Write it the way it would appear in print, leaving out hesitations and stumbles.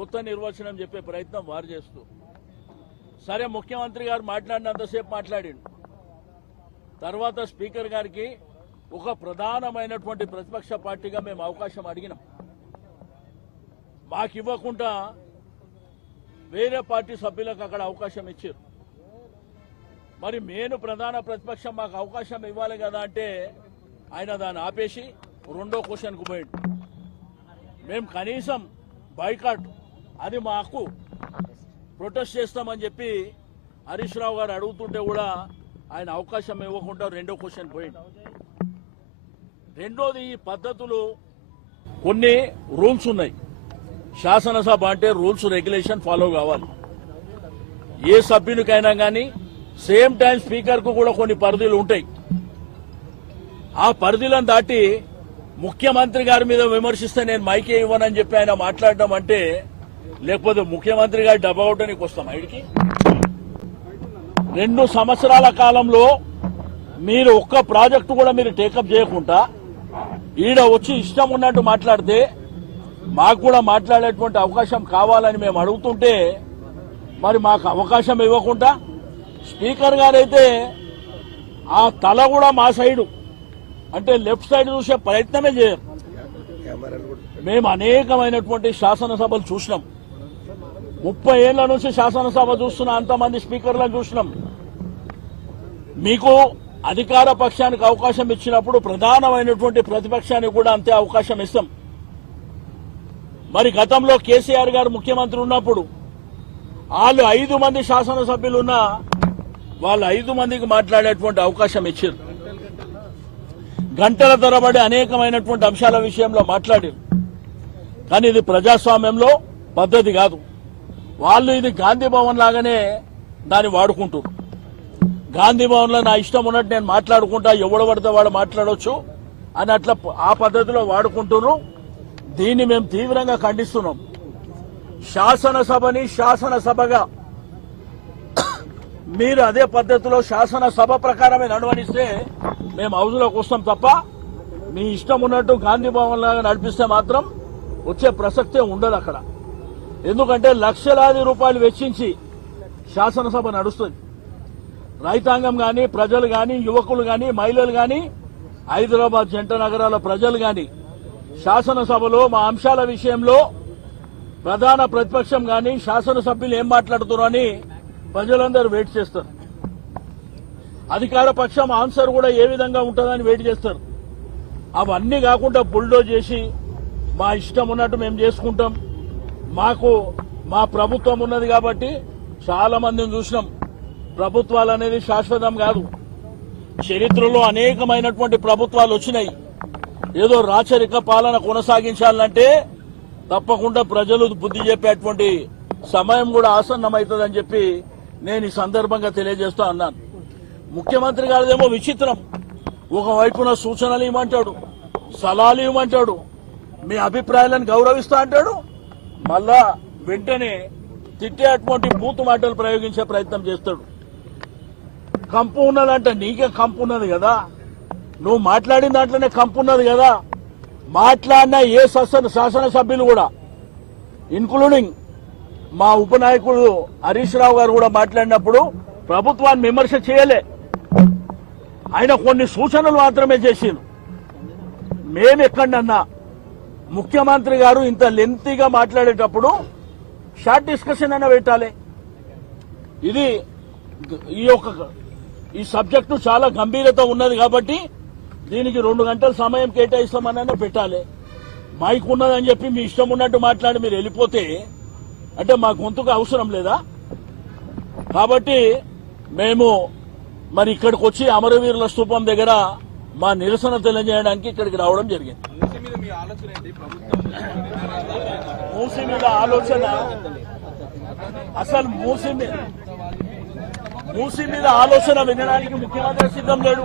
కొత్త నిర్వచనం చెప్పే ప్రయత్నం వారు చేస్తూ, సరే ముఖ్యమంత్రి గారు మాట్లాడినంతసేపు మాట్లాడిండు. తర్వాత స్పీకర్ గారికి ఒక ప్రధానమైనటువంటి ప్రతిపక్ష పార్టీగా మేము అవకాశం అడిగినాం. మాకు ఇవ్వకుండా వేరే పార్టీ సభ్యులకు అక్కడ అవకాశం ఇచ్చారు. మరి నేను ప్రధాన ప్రతిపక్షం మాకు అవకాశం ఇవ్వాలి కదా అంటే ఆయన దాన్ని ఆపేసి రెండో క్వశ్చన్కు పోయిండు. మేము కనీసం బాయ్కాట్, అది మా హక్కు, ప్రొటెస్ట్ చేస్తామని చెప్పి హరీష్ రావు గారు అడుగుతుంటే కూడా ఆయన అవకాశం ఇవ్వకుండా రెండో క్వశ్చన్ పోయిండు. రెండోది, ఈ పద్ధతులు కొన్ని రూల్స్ ఉన్నాయి. శాసనసభ అంటే రూల్స్ రెగ్యులేషన్ ఫాలో కావాలి. ఏ సభ్యునికైనా కానీ సేమ్ టైం స్పీకర్ కు కూడా కొన్ని పరిధులు ఉంటాయి. ఆ పరిధులను దాటి ముఖ్యమంత్రి గారి మీద విమర్శిస్తే నేను మైకే ఇవ్వనని చెప్పి ఆయన మాట్లాడడం అంటే, లేకపోతే ముఖ్యమంత్రి గారి డబ్బగొట్టడానికి వస్తాం ఆయనకి. 2 సంవత్సరాల కాలంలో మీరు ఒక్క ప్రాజెక్టు కూడా మీరు టేకప్ చేయకుండా ఈడ వచ్చి ఇష్టం ఉన్నట్టు మాట్లాడితే మాకు కూడా మాట్లాడేటువంటి అవకాశం కావాలని మేము అడుగుతుంటే, మరి మాకు అవకాశం ఇవ్వకుండా స్పీకర్ గారైతే ఆ తల కూడా మా సైడు అంటే లెఫ్ట్ సైడ్ చూసే ప్రయత్నమే చేయరు. మేము అనేకమైనటువంటి శాసనసభలు చూసినాం. 30 ఏళ్ల నుంచి శాసనసభ చూస్తున్నా, అంతమంది స్పీకర్లను చూసినాం. మీకు అధికార పక్షానికి అవకాశం ఇచ్చినప్పుడు ప్రధానమైనటువంటి ప్రతిపక్షానికి కూడా అంతే అవకాశం ఇస్తాం. మరి గతంలో కేసీఆర్ గారు ముఖ్యమంత్రి ఉన్నప్పుడు వాళ్ళు 5 మంది శాసనసభ్యులున్నా వాళ్ళు 5 మందికి మాట్లాడేటువంటి అవకాశం ఇచ్చారు. గంటల తరబడి అనేకమైనటువంటి అంశాల విషయంలో మాట్లాడారు. కానీ ఇది ప్రజాస్వామ్యంలో పద్ధతి కాదు. వాళ్ళు ఇది గాంధీ భవన్ లాగానే దాన్ని వాడుకుంటారు. గాంధీ భవన్ లో నా ఇష్టం ఉన్నట్టు నేను మాట్లాడుకుంటా, ఎవడు పడితే వాడు మాట్లాడవచ్చు అని అట్లా ఆ పద్ధతిలో వాడుకుంటున్నారు. దీన్ని మేము తీవ్రంగా ఖండిస్తున్నాం. శాసనసభని శాసనసభగా మీరు అదే పద్ధతిలో శాసనసభ ప్రకారమే నడవనిస్తే మేము హౌజ్లోకి వస్తాం తప్ప, మీ ఇష్టం ఉన్నట్టు గాంధీ భవన్ లాగా నడిపిస్తే మాత్రం వచ్చే ప్రసక్తే ఉండదు అక్కడ. ఎందుకంటే లక్షలాది రూపాయలు వెచ్చించి శాసనసభ నడుస్తుంది. రైతాంగం కానీ, ప్రజలు కానీ, యువకులు కానీ, మహిళలు కానీ, హైదరాబాద్ జంట నగరాల ప్రజలు కానీ శాసనసభలో మా అంశాల విషయంలో ప్రధాన ప్రతిపక్షం కానీ శాసనసభ్యులు ఏం మాట్లాడుతున్నారో అని ప్రజలందరూ వెయిట్ చేస్తారు. అధికార పక్షం ఆన్సర్ కూడా ఏ విధంగా ఉంటుందని వెయిట్ చేస్తారు. అవన్నీ కాకుండా బుల్డోజ్ చేసి మా ఇష్టం ఉన్నట్టు మేము చేసుకుంటాం. మాకు మా ప్రభుత్వం ఉన్నది కాబట్టి చాలా మందిని చూసినాం. ప్రభుత్వాలు అనేది శాశ్వతం కాదు. చరిత్రలో అనేకమైనటువంటి ప్రభుత్వాలు వచ్చినాయి. ఏదో రాచరిక పాలన కొనసాగించాలంటే తప్పకుండా ప్రజలు బుద్ధి చెప్పేటువంటి సమయం కూడా ఆసన్నమవుతుందని చెప్పి నేను ఈ సందర్భంగా తెలియజేస్తా అన్నాను. ముఖ్యమంత్రి గారిదేమో విచిత్రం. ఒకవైపున సూచనలు ఇవ్వమంటాడు, సలహాలు ఇవ్వమంటాడు, మీ అభిప్రాయాలను గౌరవిస్తా అంటాడు, మళ్ళా వెంటనే తిట్టేటువంటి బూతు మాటలు ప్రయోగించే ప్రయత్నం చేస్తాడు. కంపు ఉన్నదంటే నీకే కంపు ఉన్నది కదా, నువ్వు మాట్లాడిన దాంట్లోనే కంపు ఉన్నది కదా. మాట్లాడిన ఏ శాసనసభ్యులు కూడా ఇన్క్లూడింగ్ మా ఉపనాయకుడు హరీష్ రావు గారు కూడా మాట్లాడినప్పుడు ప్రభుత్వాన్ని విమర్శ చేయలే. ఆయన కొన్ని సూచనలు మాత్రమే చేసిండు. మేము ఎక్కడన్నా ముఖ్యమంత్రి గారు ఇంత లెంతీగా మాట్లాడేటప్పుడు షార్ట్ డిస్కషన్ అయినా పెట్టాలి. ఇది ఈ సబ్జెక్టు చాలా గంభీరత ఉన్నది కాబట్టి దీనికి 2 గంటల సమయం కేటాయిస్తామన్నా పెట్టాలి. మైక్ ఉన్నదని చెప్పి మీ ఇష్టం ఉన్నట్టు మాట్లాడి మీరు వెళ్ళిపోతే అంటే మా గొంతుకు అవసరం లేదా? కాబట్టి మేము మరి ఇక్కడికి వచ్చి అమరవీరుల స్తూపం దగ్గర మా నిరసన తెలియజేయడానికి ఇక్కడికి రావడం జరిగింది. మూసీ మీద ఆలోచన అసలు మూసీ మీద ఆలోచన వినడానికి ముఖ్యమంత్రి సిద్ధం లేడు.